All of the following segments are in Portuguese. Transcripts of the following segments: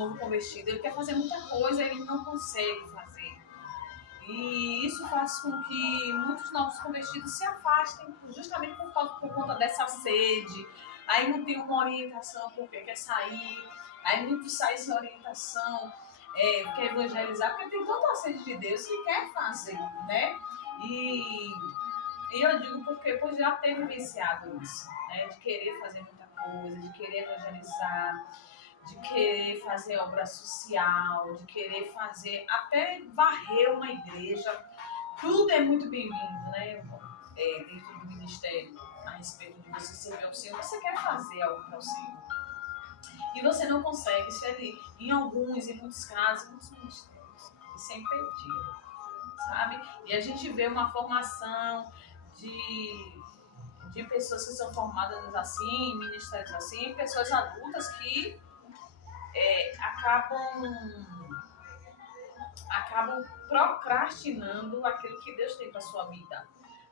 novo convertido, ele quer fazer muita coisa, ele não consegue fazer. E isso faz com que muitos novos convertidos se afastem justamente por conta dessa sede. Aí não tem uma orientação porque quer sair, aí muitos saem sem orientação, quer evangelizar, porque tem tanta sede de Deus que quer fazer, né? E eu digo porque pois já ter vivenciado isso, né? De querer fazer muita coisa, de querer evangelizar, de querer fazer obra social, de querer fazer, até varrer uma igreja. Tudo é muito bem-vindo, né? Dentro do ministério, a respeito de você servir ao Senhor, você quer fazer algo para o Senhor. E você não consegue, isso é em muitos casos, muitos ministérios. Isso é impedido, sabe? E a gente vê uma formação de pessoas que são formadas assim, ministérios assim, pessoas adultas que acabam procrastinando aquilo que Deus tem para sua vida.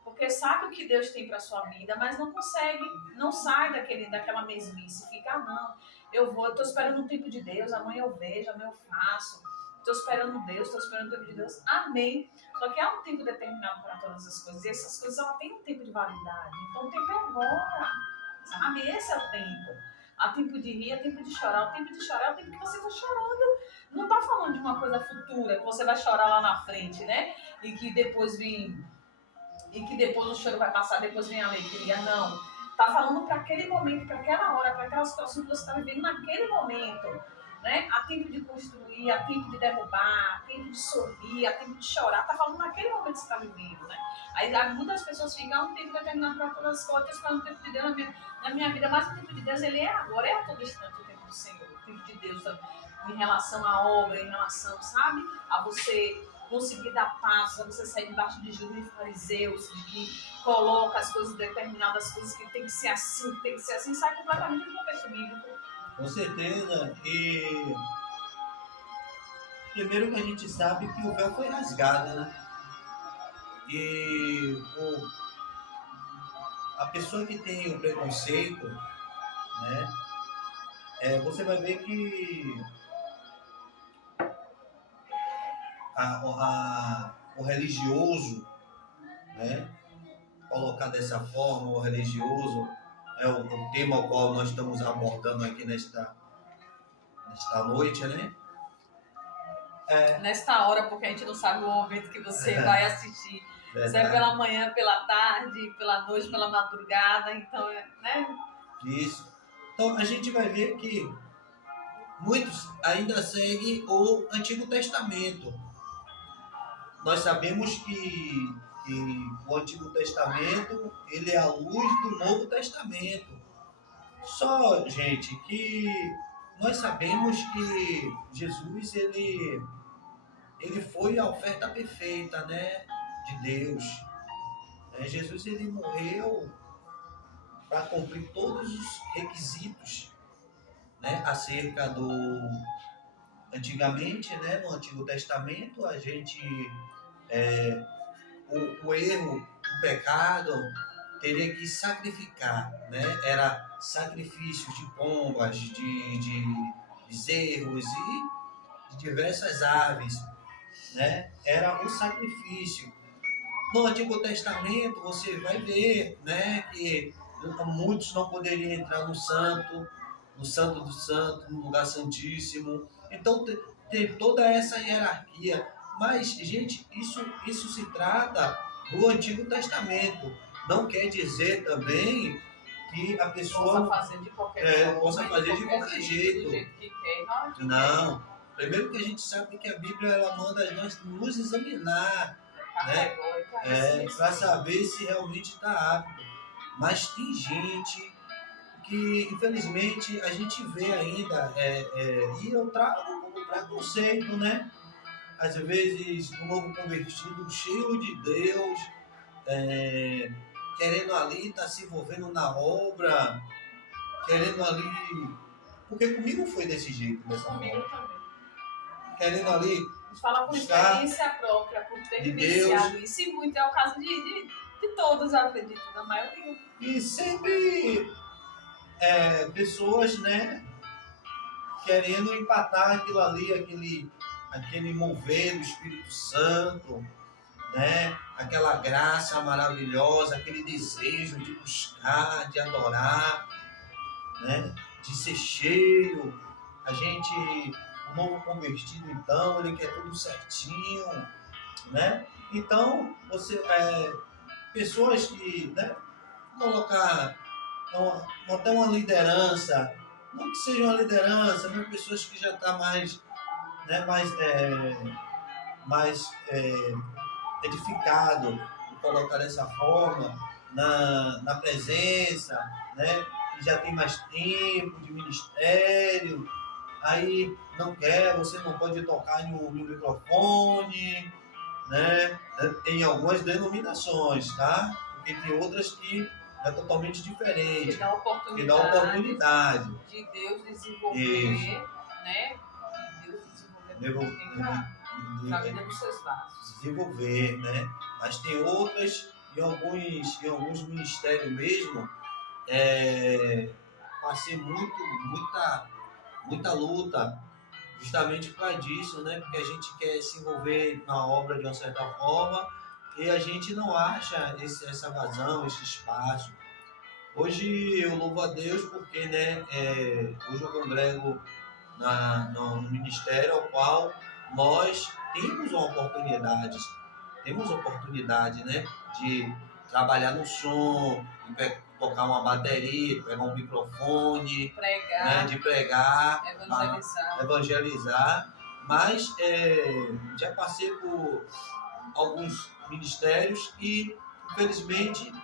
Porque sabe o que Deus tem para sua vida, mas não consegue, não sai daquela mesmice. Fica, não, eu estou esperando o tempo de Deus, amanhã eu vejo, amanhã eu faço. Estou esperando Deus, estou esperando o tempo de Deus. Amém. Só que há um tempo determinado para todas as coisas. E essas coisas ela têm um tempo de validade. Então o tempo é agora. Sabe? Esse é o tempo. Há tempo de rir, há tempo de chorar. O tempo de chorar é o tempo que você está chorando. Não está falando de uma coisa futura, que você vai chorar lá na frente, né? E que depois o choro vai passar, depois vem a alegria. Não. Está falando para aquele momento, para aquela hora, para aquela situação que você está vivendo naquele momento. Né? Há tempo de construir, há tempo de derrubar, há tempo de sorrir, há tempo de chorar. Está falando naquele momento que você está vivendo. Né? Aí muitas pessoas ficam um tempo determinado para todas as coisas, esperando o tempo de Deus na minha vida, mas o tempo de Deus ele é agora, é a todo instante o tempo do Senhor. O tempo de Deus em relação à obra, em relação, sabe, a você conseguir dar passos, a você sair debaixo de juros de fariseus, de que coloca as coisas determinadas, as coisas que tem que ser assim, sai completamente do contexto bíblico. Com certeza. E primeiro que a gente sabe que o véu foi rasgado, né? E a pessoa que tem o preconceito, né? Você vai ver que o religioso, né? Colocar dessa forma, o religioso é o tema ao qual nós estamos abordando aqui nesta noite, né? Nesta hora, porque a gente não sabe o momento que você vai assistir. Se é pela manhã, pela tarde, pela noite, pela madrugada, então, né? Isso. Então, a gente vai ver que muitos ainda seguem o Antigo Testamento. Nós sabemos que o Antigo Testamento, ele é a luz do Novo Testamento. Só, gente, que nós sabemos que Jesus, ele foi a oferta perfeita, né, de Deus. Jesus, ele morreu para cumprir todos os requisitos, né, acerca do... Antigamente, né, no Antigo Testamento, a gente... o erro, o pecado, teria que sacrificar, né? Era sacrifício de pombas, de bezerros e de diversas aves, né? Era um sacrifício. No Antigo Testamento você vai ver, né, que muitos não poderiam entrar no Santo do Santo, no lugar santíssimo. Então tem toda essa hierarquia. Mas, gente, isso se trata do Antigo Testamento. Não quer dizer também que a pessoa possa fazer de qualquer jeito. Do jeito que quer. Não. Primeiro que a gente sabe que a Bíblia ela manda nós nos examinar, né? Para saber se realmente está apto. Mas tem gente que, infelizmente, a gente vê ainda, e eu trago como preconceito, né? Às vezes, um novo convertido, cheio de Deus, querendo ali estar se envolvendo na obra, querendo ali... Porque comigo foi desse jeito. Comigo também. Querendo ali... Fala por experiência própria, por ter vivenciado isso, e muito é o caso de todos, eu acredito, da maioria. E sempre pessoas, né, querendo empatar aquilo ali, aquele mover do Espírito Santo, né? Aquela graça maravilhosa, aquele desejo de buscar, de adorar, né? De ser cheio. O novo convertido, então, ele quer tudo certinho, né? Então, pessoas que, né, colocar até uma liderança, não que seja uma liderança, mas pessoas que já estão mais, né, mais edificado, vou colocar dessa forma, na presença, né, que já tem mais tempo de ministério, aí você não pode tocar no microfone, né, em algumas denominações, tá? Porque tem outras que é totalmente diferente. Que dá oportunidade de Deus desenvolver, né? De Deus desenvolver na vida dos seus vasos. Desenvolver, né? Mas tem outras, em alguns ministérios mesmo, passei muita luta, justamente por causa disso, né? Porque a gente quer se envolver na obra de uma certa forma e a gente não acha essa vazão, esse espaço. Hoje eu louvo a Deus porque, né, hoje eu congrego no ministério ao qual nós temos oportunidade, né, de trabalhar no som, de tocar uma bateria, de pegar um microfone, né, de pregar, evangelizar. Mas já passei por alguns ministérios e, infelizmente,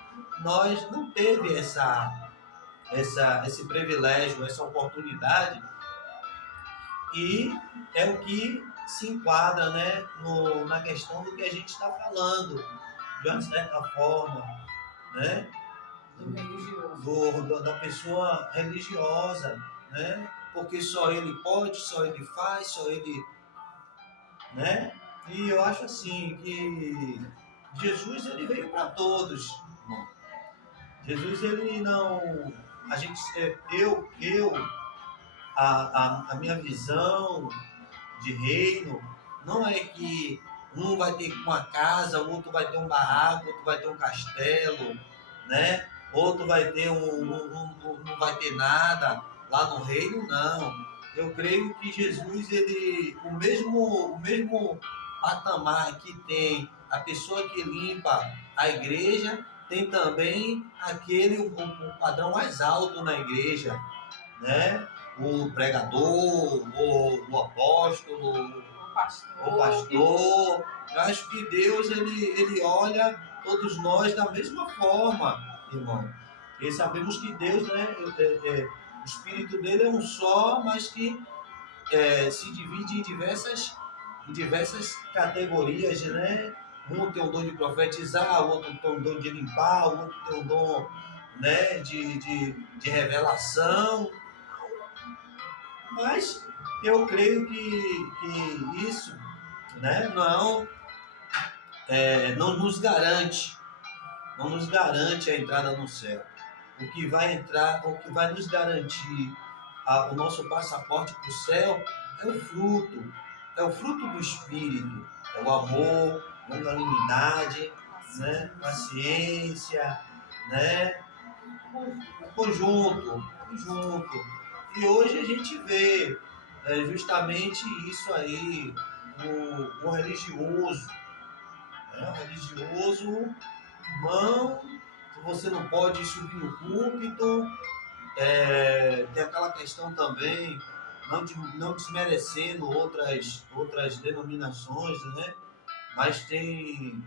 nós não teve esse privilégio, essa oportunidade, e é o que se enquadra, né, na questão do que a gente está falando, de uma certa forma, né, da pessoa religiosa, né, porque só ele pode, só ele faz, só ele, né, e eu acho assim que Jesus, ele veio para todos, irmão. Jesus, ele não, a minha visão de reino não é que um vai ter uma casa, o outro vai ter um barraco, outro vai ter um castelo, né? Outro vai ter não vai ter nada. Lá no reino, não. Eu creio que Jesus, ele, o mesmo patamar que tem a pessoa que limpa a igreja, tem também o padrão mais alto na igreja, né? O pregador, o apóstolo, o pastor. Eu acho que Deus, ele olha todos nós da mesma forma, irmão. E sabemos que Deus, né, o Espírito dele é um só, mas que se divide em diversas categorias, né? Um tem o dom de profetizar, o outro tem o dom de limpar, o outro tem o dom, né, de revelação. Mas eu creio que isso, né, não nos garante a entrada no céu. O que vai nos garantir o nosso passaporte para o céu é o fruto do Espírito, é o amor, longanimidade, né, paciência, né, conjunto. E hoje a gente vê justamente isso aí, o religioso. O religioso, irmão, você não pode subir no púlpito, tem aquela questão também, não desmerecendo outras denominações, né? Mas tem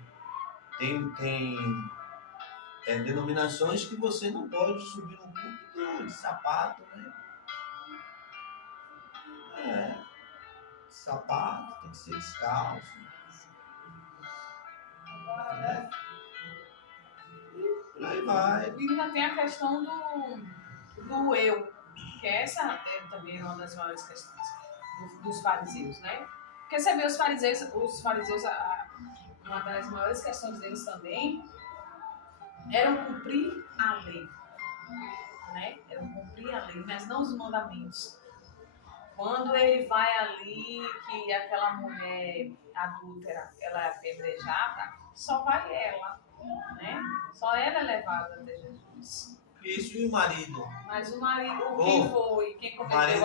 denominações que você não pode subir no púlpito de sapato, né? Sapato, tem que ser descalço. Né? E por aí vai. E ainda tem a questão do eu, que essa também é uma das maiores questões dos fariseus, né? Porque você vê os fariseus, uma das maiores questões deles também eram cumprir a lei, né? Eram cumprir a lei, mas não os mandamentos. Quando ele vai ali, que aquela mulher adúltera, ela é apedrejada, só vai ela, né? Só ela é levada até Jesus. Isso, e o marido? Mas o marido, quem foi? Quem cometeu marido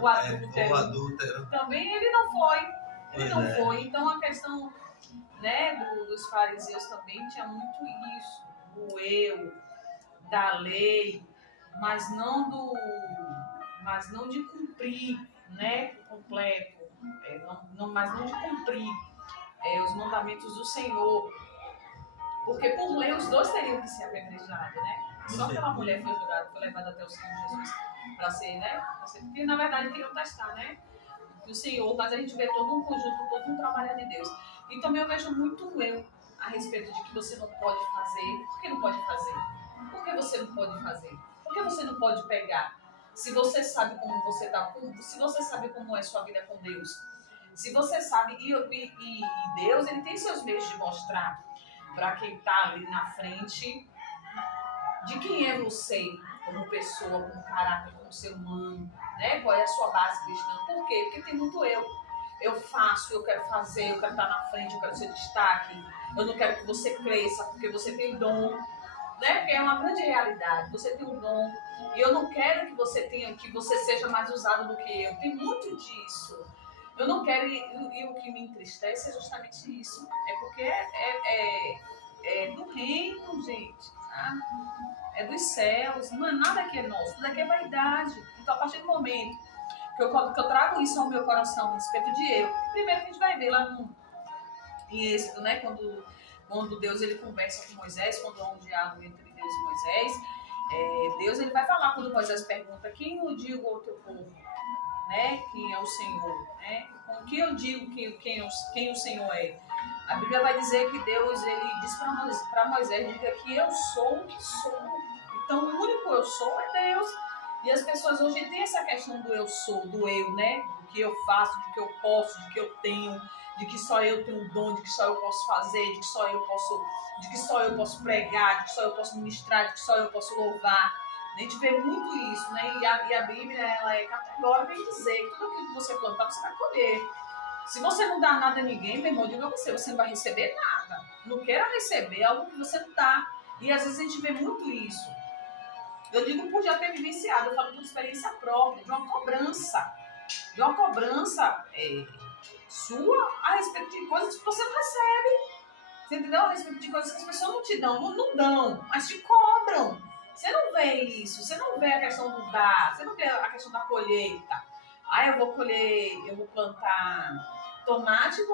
o adúltero? O adúltero. Também ele não foi. Ele Pois não é. foi. Então a questão, né, dos fariseus também tinha muito isso. Do eu, da lei, mas não de cumprir, né, por completo, mas não de cumprir os mandamentos do Senhor, porque por lei os dois teriam que ser apedrejados, né? Só aquela mulher foi levada até o Senhor Jesus para ser, né? Porque na verdade queriam testar, né? Do Senhor, mas a gente vê todo um conjunto, todo um trabalho de Deus. E também eu vejo muito eu a respeito de que você não pode fazer. Por que não pode fazer? Por que você não pode fazer? Por que você não pode pegar? Se você sabe como você está, se você sabe como é sua vida com Deus, se você sabe, e Deus, ele tem seus meios de mostrar para quem está ali na frente de quem é você como pessoa, como caráter, como ser humano, né? Qual é a sua base cristã? Por quê? Porque tem muito eu. Eu faço, eu quero fazer, eu quero estar na frente, eu quero ser destaque. Eu não quero que você cresça porque você tem dom, né? Porque é uma grande realidade. Você tem um dom e eu não quero que você seja mais usado do que eu. Tem muito disso. Eu não quero, e o que me entristece é justamente isso. É porque é do reino, gente, sabe? É dos céus, não é nada que é nosso, tudo aqui é vaidade. Então, a partir do momento que eu trago isso ao meu coração a respeito de eu, primeiro que a gente vai ver lá em Êxodo, né? Quando Deus ele conversa com Moisés, quando há um diálogo entre Deus e Moisés, Deus ele vai falar quando Moisés pergunta: quem eu digo ao teu povo, né? Quem é o Senhor, né? Com que eu digo quem o Senhor é? A Bíblia vai dizer que Deus ele diz para Moisés, diga que eu sou o que sou. Então o único eu sou é Deus. E as pessoas hoje têm essa questão do eu sou, do eu, né? Do que eu faço, do que eu posso, do que eu tenho, de que só eu tenho dom, de que só eu posso fazer, de que só eu posso pregar, de que só eu posso ministrar, de que só eu posso louvar. A gente vê muito isso, né? E a Bíblia ela é categórica em dizer que tudo aquilo que você plantar, você vai colher. Se você não dá nada a ninguém, meu irmão, diga a você não vai receber nada. Não queira receber algo que você não dá. E às vezes a gente vê muito isso. Eu digo por já ter vivenciado, eu falo por experiência própria, de uma cobrança sua a respeito de coisas que você não recebe. Você entendeu? A respeito de coisas que as pessoas não te dão, não dão, mas te cobram. Você não vê isso, você não vê a questão do dar, você não vê a questão da colheita. Eu vou plantar tomate e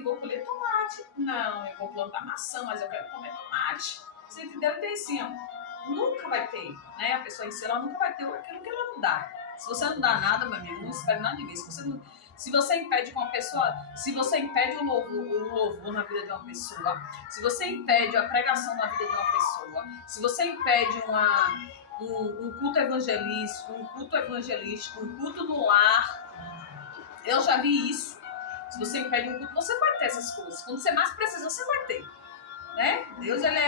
vou colher tomate. Não, eu vou plantar maçã, mas eu quero comer tomate. Você entendeu? Então assim, nunca vai ter, né? A pessoa em si, ela nunca vai ter aquilo que ela não dá. Se você não dá nada, meu amigo, não espere nada de ninguém. Se você impede com uma pessoa, se você impede o louvor na vida de uma pessoa, se você impede a pregação na vida de uma pessoa, se você impede um culto evangelístico, um culto no lar, eu já vi isso. Se você impede um culto, você vai ter essas coisas. Quando você mais precisa, você vai ter, né? Deus ele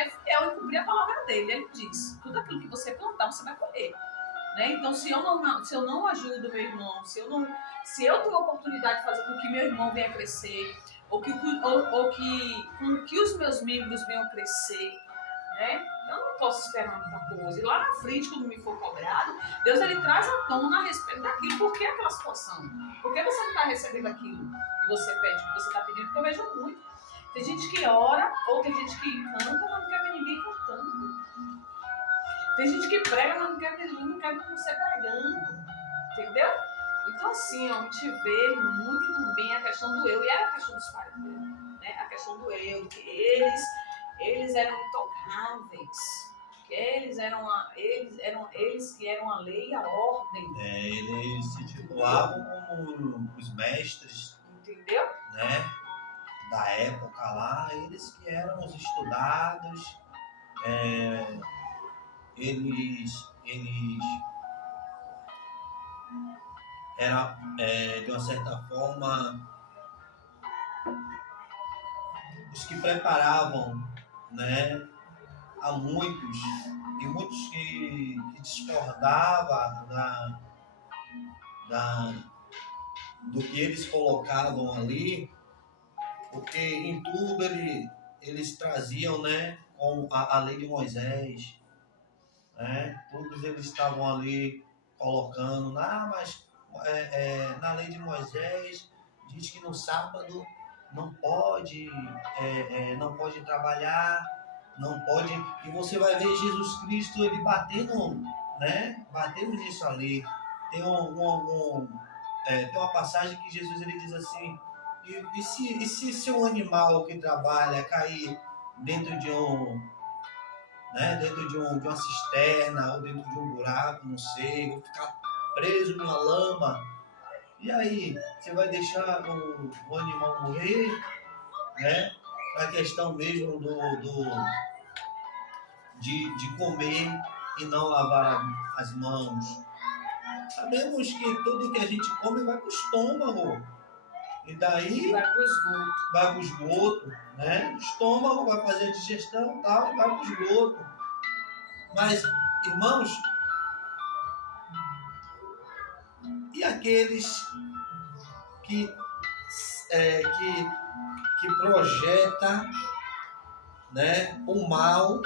é fiel em cumprir a palavra dele. Ele diz: tudo aquilo que você plantar, você vai colher. Né? Então, se eu não ajudo meu irmão, se eu tenho a oportunidade de fazer com que meu irmão venha crescer, ou com que os meus membros venham crescer, né? Eu não posso esperar muita coisa. E lá na frente, quando me for cobrado, Deus ele traz à tona a respeito daquilo. Por que aquela situação? Por que você não está recebendo aquilo que você pede, que você está pedindo? Porque eu vejo muito. Tem gente que ora, ou tem gente que canta, mas não quer ver ninguém cantando. Tem gente que prega, mas não quer ver você pregando. Entendeu? Então, assim, a gente vê muito bem a questão do eu. E era a questão dos fariseus, né? A questão do eu, que eles eram intocáveis. Que eles que eram a lei e a ordem. Eles se titulavam como os mestres. Entendeu? Né? Da época lá, eles que eram os estudados, eles eram, de uma certa forma, os que preparavam, né, a muitos, e muitos que discordavam do que eles colocavam ali, porque em tudo eles traziam, né, com a lei de Moisés, né? Todos eles estavam ali colocando, mas na lei de Moisés diz que no sábado não pode, não pode trabalhar, não pode. E você vai ver Jesus Cristo ele batendo, né? Batendo nisso ali. Tem tem uma passagem que Jesus ele diz assim: e se um animal que trabalha cair dentro de dentro de uma cisterna ou dentro de um buraco, não sei, ou ficar preso numa lama, e aí você vai deixar o animal morrer, né? A questão mesmo de comer e não lavar as mãos. Sabemos que tudo que a gente come vai para o estômago. E daí vai para o esgoto, né? O estômago vai fazer a digestão e tal, e vai para o esgoto. Mas, irmãos, e aqueles que projeta, né, o mal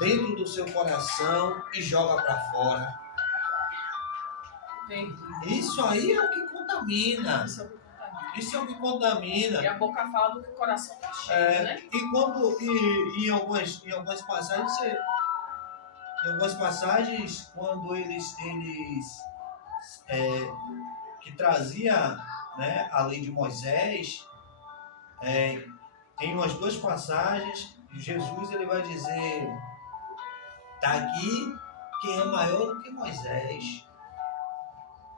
dentro do seu coração e joga para fora? Isso aí é o que contamina. Isso é o que contamina. E a boca fala do que o coração está cheio, né? E em algumas passagens, quando eles que trazia, né, a lei de Moisés, tem umas duas passagens, Jesus ele vai dizer: tá aqui quem é maior do que Moisés,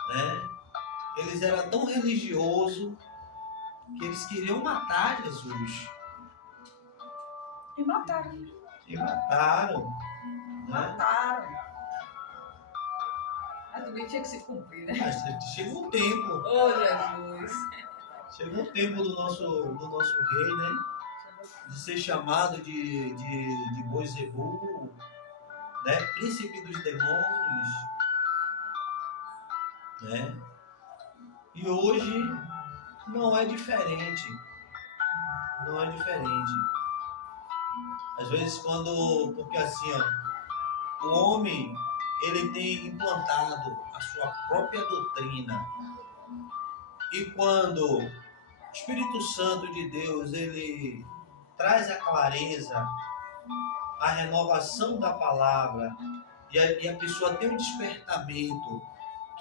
né? Eles eram tão religiosos que eles queriam matar Jesus. E mataram. Né? Mataram. Mas também tinha que se cumprir, né? Mas chegou um tempo. Oh, Jesus. Chegou um tempo do nosso rei, né? De ser chamado de Beelzebul, né? Príncipe dos demônios, né? E hoje não é diferente. Não é diferente. Às vezes porque assim, ó, o homem, ele tem implantado a sua própria doutrina. E quando o Espírito Santo de Deus, ele traz a clareza, a renovação da palavra, e a pessoa tem um despertamento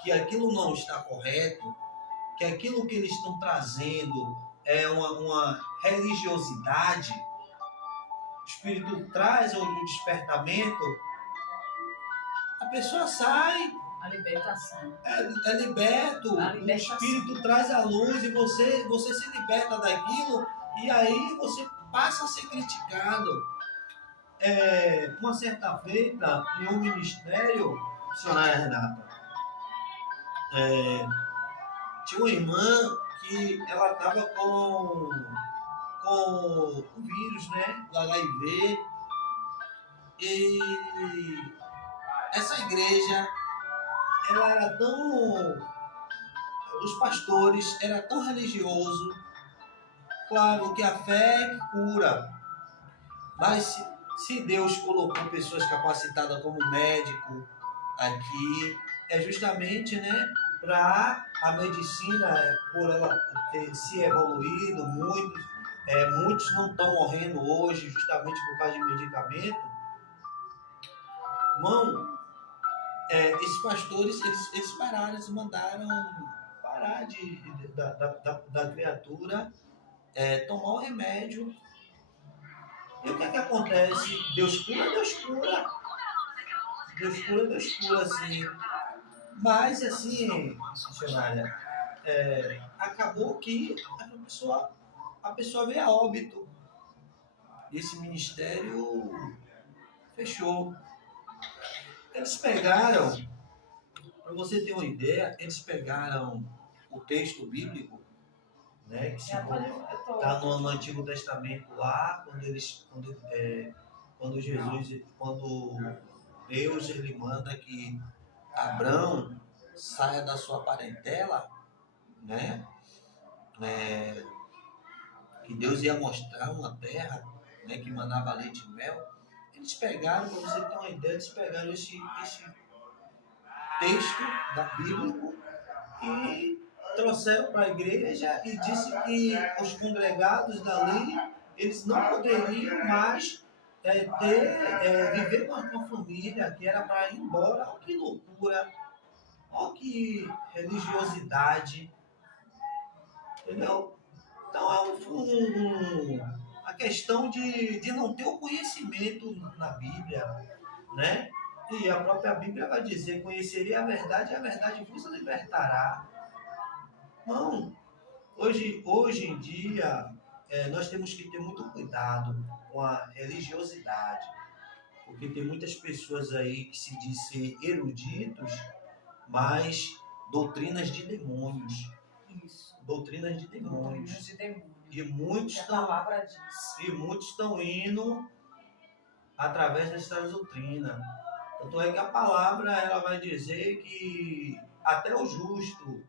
que aquilo não está correto, que aquilo que eles estão trazendo é uma religiosidade, o Espírito traz o despertamento, a pessoa sai. A libertação. É liberto. O Espírito traz a luz e você se liberta daquilo, e aí você passa a ser criticado. Uma certa feita, em um ministério, missionária Renata, tinha uma irmã que ela estava com o vírus, né, do HIV, e essa igreja, ela era os pastores eram tão religiosos, claro que a fé é que cura, mas se Deus colocou pessoas capacitadas como médico aqui, é justamente, né, para a medicina, por ela ter se evoluído, muitos não estão morrendo hoje justamente por causa de medicamento. Irmão, esses pastores, eles pararam, eles mandaram parar da criatura tomar o remédio. E o que acontece? Deus cura, Deus cura. Deus cura, Deus cura, assim. Mas, assim, missionária, acabou que a pessoa veio a óbito. Esse ministério fechou. Eles pegaram, para você ter uma ideia, eles pegaram o texto bíblico, né, que está no Antigo Testamento lá, quando Deus ele manda que Abrão saia da sua parentela, né? Que Deus ia mostrar uma terra, né, que mandava leite e mel. Eles pegaram, para você ter uma ideia, eles pegaram esse texto da Bíblia e trouxeram para a igreja e disse que os congregados dali, eles não poderiam mais viver com a família, que era para ir embora. Olha que loucura, olha que religiosidade, entendeu? Então a questão de não ter o conhecimento na Bíblia, né? E a própria Bíblia vai dizer: conheceria a verdade e a verdade vos libertará. Não, hoje em dia, nós temos que ter muito cuidado com a religiosidade, porque tem muitas pessoas aí que se dizem ser eruditos, mas doutrinas de demônios. Isso. Doutrinas de demônios. Doutrinas de demônios. E muitos estão indo através dessa doutrina. Tanto é que a palavra ela vai dizer que até o justo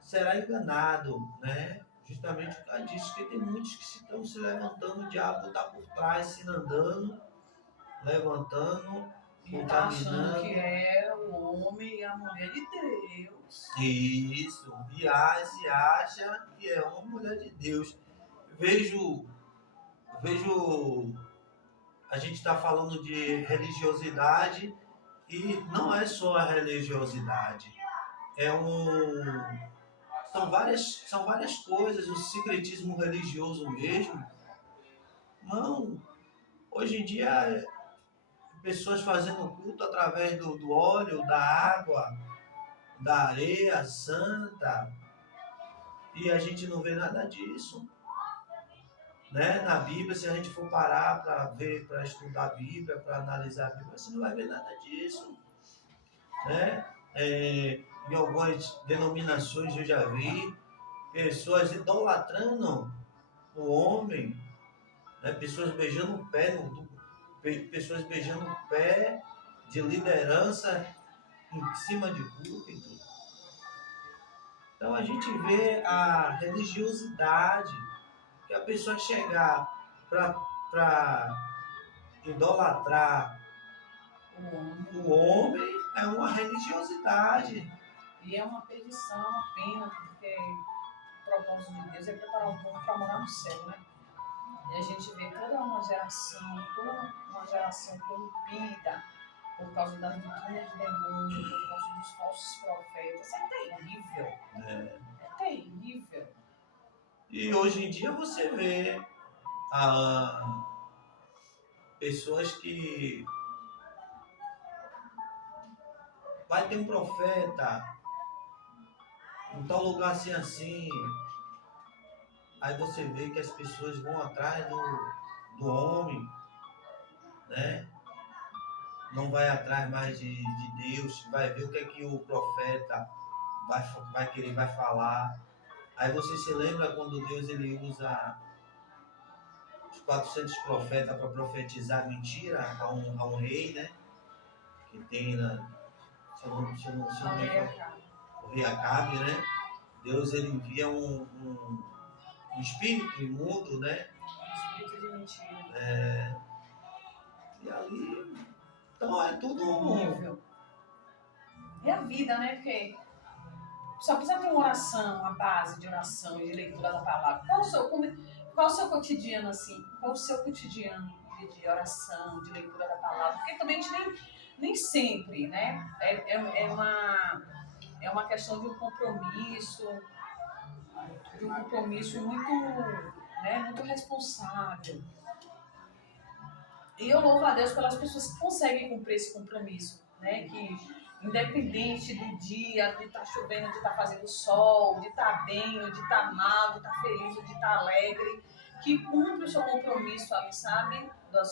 será enganado, né? Justamente por causa disso, que tem muitos que estão se levantando, o diabo está por trás, se andando, levantando, e tá achando que é o homem e a mulher de Deus. Isso, e se acha que é uma mulher de Deus. Vejo, a gente está falando de religiosidade e não é só a religiosidade, são várias coisas, o secretismo religioso mesmo. Não, hoje em dia, pessoas fazendo culto através do óleo, da água, da areia santa, e a gente não vê nada disso, né? Na Bíblia, se a gente for parar para estudar a Bíblia, para analisar a Bíblia, você não vai ver nada disso, né? Em algumas denominações eu já vi pessoas idolatrando o homem, né? Pessoas beijando o pé de liderança em cima de púlpito. Então a gente vê a religiosidade, que a pessoa chegar para idolatrar o homem é uma religiosidade. E é uma perdição, uma pena, porque o propósito de Deus é preparar o povo para morar no céu, né? E a gente vê toda uma geração corrompida por causa das doutrinas de demônio, por causa dos falsos profetas. É terrível. É terrível. E hoje em dia você vê pessoas que vai ter um profeta em tal lugar assim. Aí você vê que as pessoas vão atrás do homem, né? Não vai atrás mais de Deus, vai ver o que é que o profeta vai falar. Aí você se lembra quando Deus ele usa os 400 profetas para profetizar mentira a um rei, né? Que tem se eu não me engano, o rei Acabe, né? Deus ele envia um espírito imundo, né? Espírito de mentira. E ali, então é tudo horrível. É a vida, né? Porque só precisa ter uma oração, uma base de oração e de leitura da palavra. Qual o seu cotidiano assim? Qual o seu cotidiano de oração, de leitura da palavra? Porque também a gente nem sempre, né? É uma questão de um compromisso muito responsável. E eu louvo a Deus pelas pessoas que conseguem cumprir esse compromisso, né? Que independente do dia, de estar chovendo, de estar fazendo sol, de estar bem, ou de estar mal, de estar feliz, ou de estar alegre, que cumpre o seu compromisso ali, sabe? Do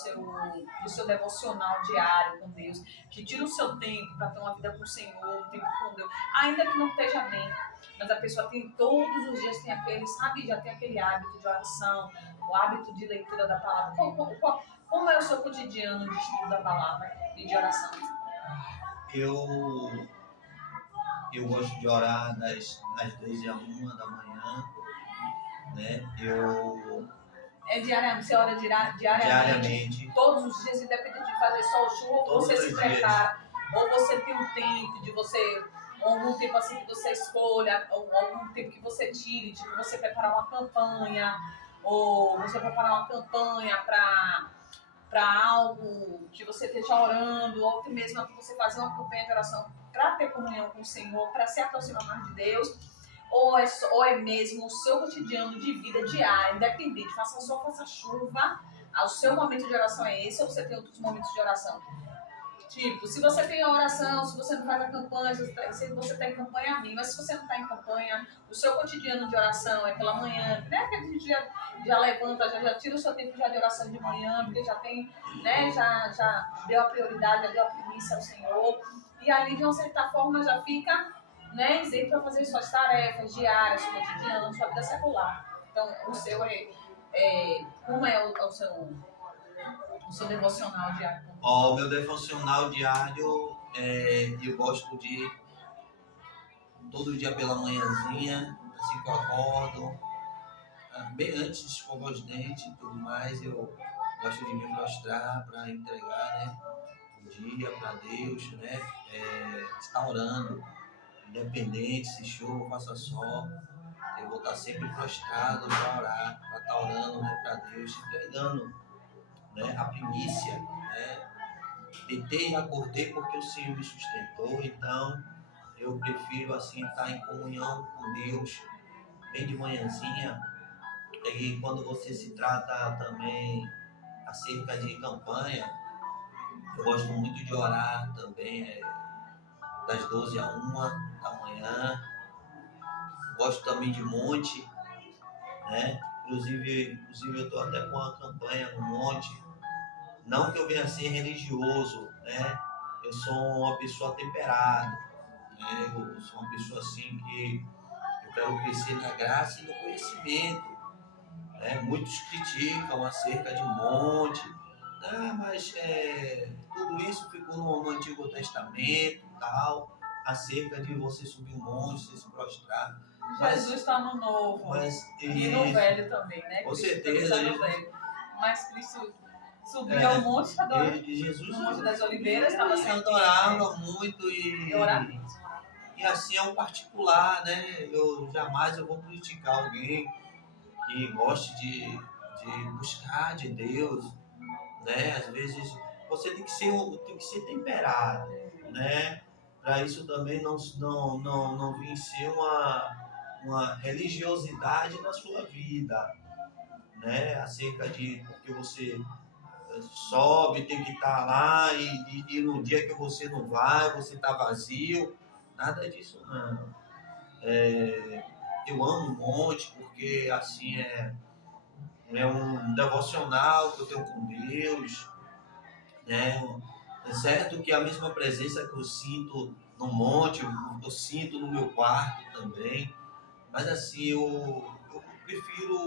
seu devocional diário com Deus, que tira o seu tempo para ter uma vida com o Senhor, um tempo com Deus, ainda que não esteja bem, mas a pessoa tem todos os dias, já tem aquele hábito de oração, o hábito de leitura da palavra. Como é o seu cotidiano de estudo da palavra e de oração? eu gosto de orar das 12 à 1 da manhã, né? Diariamente, você ora diariamente? Todos os dias, independente de fazer sol ou chuva, ou você se prepara, ou você tem um tempo de você, ou algum tempo assim que você escolha, ou algum tempo que você tire, tipo você preparar uma campanha, ou você preparar uma campanha para algo que você esteja orando, ou até mesmo que você fazer uma campanha de oração para ter comunhão com o Senhor, para se aproximar mais de Deus, ou é mesmo o seu cotidiano de vida diária, independente, faça sol, faça chuva, o seu momento de oração é esse, ou você tem outros momentos de oração? Tipo, se você tem a oração, se você não faz a campanha, se você está em campanha, amém. Mas se você não está em campanha, o seu cotidiano de oração é pela manhã, né? Que a gente já levanta, já tira o seu tempo já de oração de manhã, porque já tem, né? Já deu a prioridade, já deu a primícia ao Senhor. E ali, de uma certa forma, já fica, né, isento para fazer suas tarefas diárias, seu cotidiano, sua vida secular. Então, o seu como é o seu devocional diário? O meu devocional diário, eu gosto de todo dia pela manhãzinha, assim que eu acordo, bem antes de escovar os dentes e tudo mais, eu gosto de me prostrar para entregar, né, o dia para Deus, né, estar orando, independente se chova, faça sol, eu vou estar sempre prostrado para orar, para estar orando, né, para Deus, entregando, né, a primícia, né. Deitei e acordei porque o Senhor me sustentou, então eu prefiro assim estar em comunhão com Deus bem de manhãzinha. E quando você se trata também acerca de campanha, eu gosto muito de orar também das 12 à 1 da manhã. Gosto também de monte, né? Inclusive eu estou até com uma campanha no monte. Não que eu venha ser religioso, né? Eu sou uma pessoa temperada, né? Eu sou uma pessoa assim que eu quero crescer na graça e no conhecimento, né? Muitos criticam acerca de monte, mas tudo isso ficou no Antigo Testamento e tal, acerca de você subir um monte, você se prostrar. Jesus está no Novo e no Velho também, né? Com certeza. Mas Cristo subiu ao monte, Jesus, no Monte das Oliveiras, estava sempre... adorava muito e assim é um particular, né? Eu jamais vou criticar alguém que goste de buscar de Deus, né? Às vezes você tem que ser temperado, né? Para isso também não vir ser uma religiosidade na sua vida, né? Acerca de porque você sobe, tem que estar lá e no dia que você não vai, você está vazio. Nada disso não. Eu amo um monte porque assim é um devocional que eu tenho com Deus, né? É certo que a mesma presença que eu sinto no monte, eu sinto no meu quarto também, mas assim eu prefiro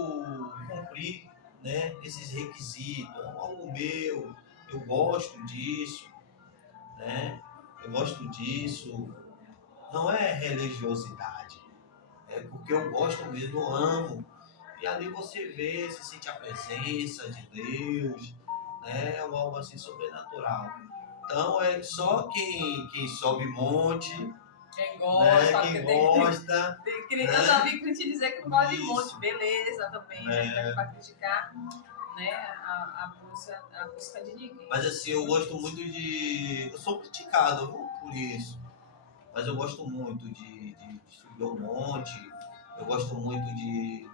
cumprir, né, esses requisitos. É algo meu, eu gosto disso, né? Eu gosto disso. Não é religiosidade, é porque eu gosto mesmo, eu amo. E ali você vê, se sente a presença de Deus, né? É algo assim sobrenatural. Então é só quem sobe monte, quem gosta, né? Quem gosta. Eu já vi te dizer que não gosta de monte, beleza também, né? Para criticar, né? A busca de ninguém. Mas assim, eu gosto muito de. Eu sou criticado por isso, mas eu gosto muito de subir ao monte, eu gosto muito de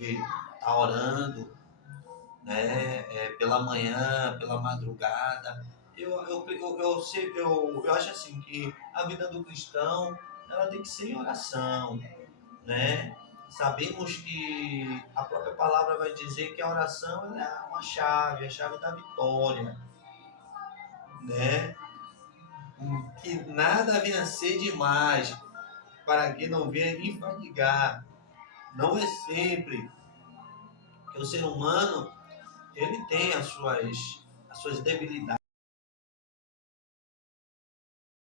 estar orando, né? Pela manhã, pela madrugada. Eu acho assim que a vida do cristão ela tem que ser em oração, né? Sabemos que a própria palavra vai dizer que a oração ela é uma chave, a chave da vitória, né? Que nada venha a ser demais para que não venha me fadigar. Não é sempre que o ser humano ele tem as suas debilidades.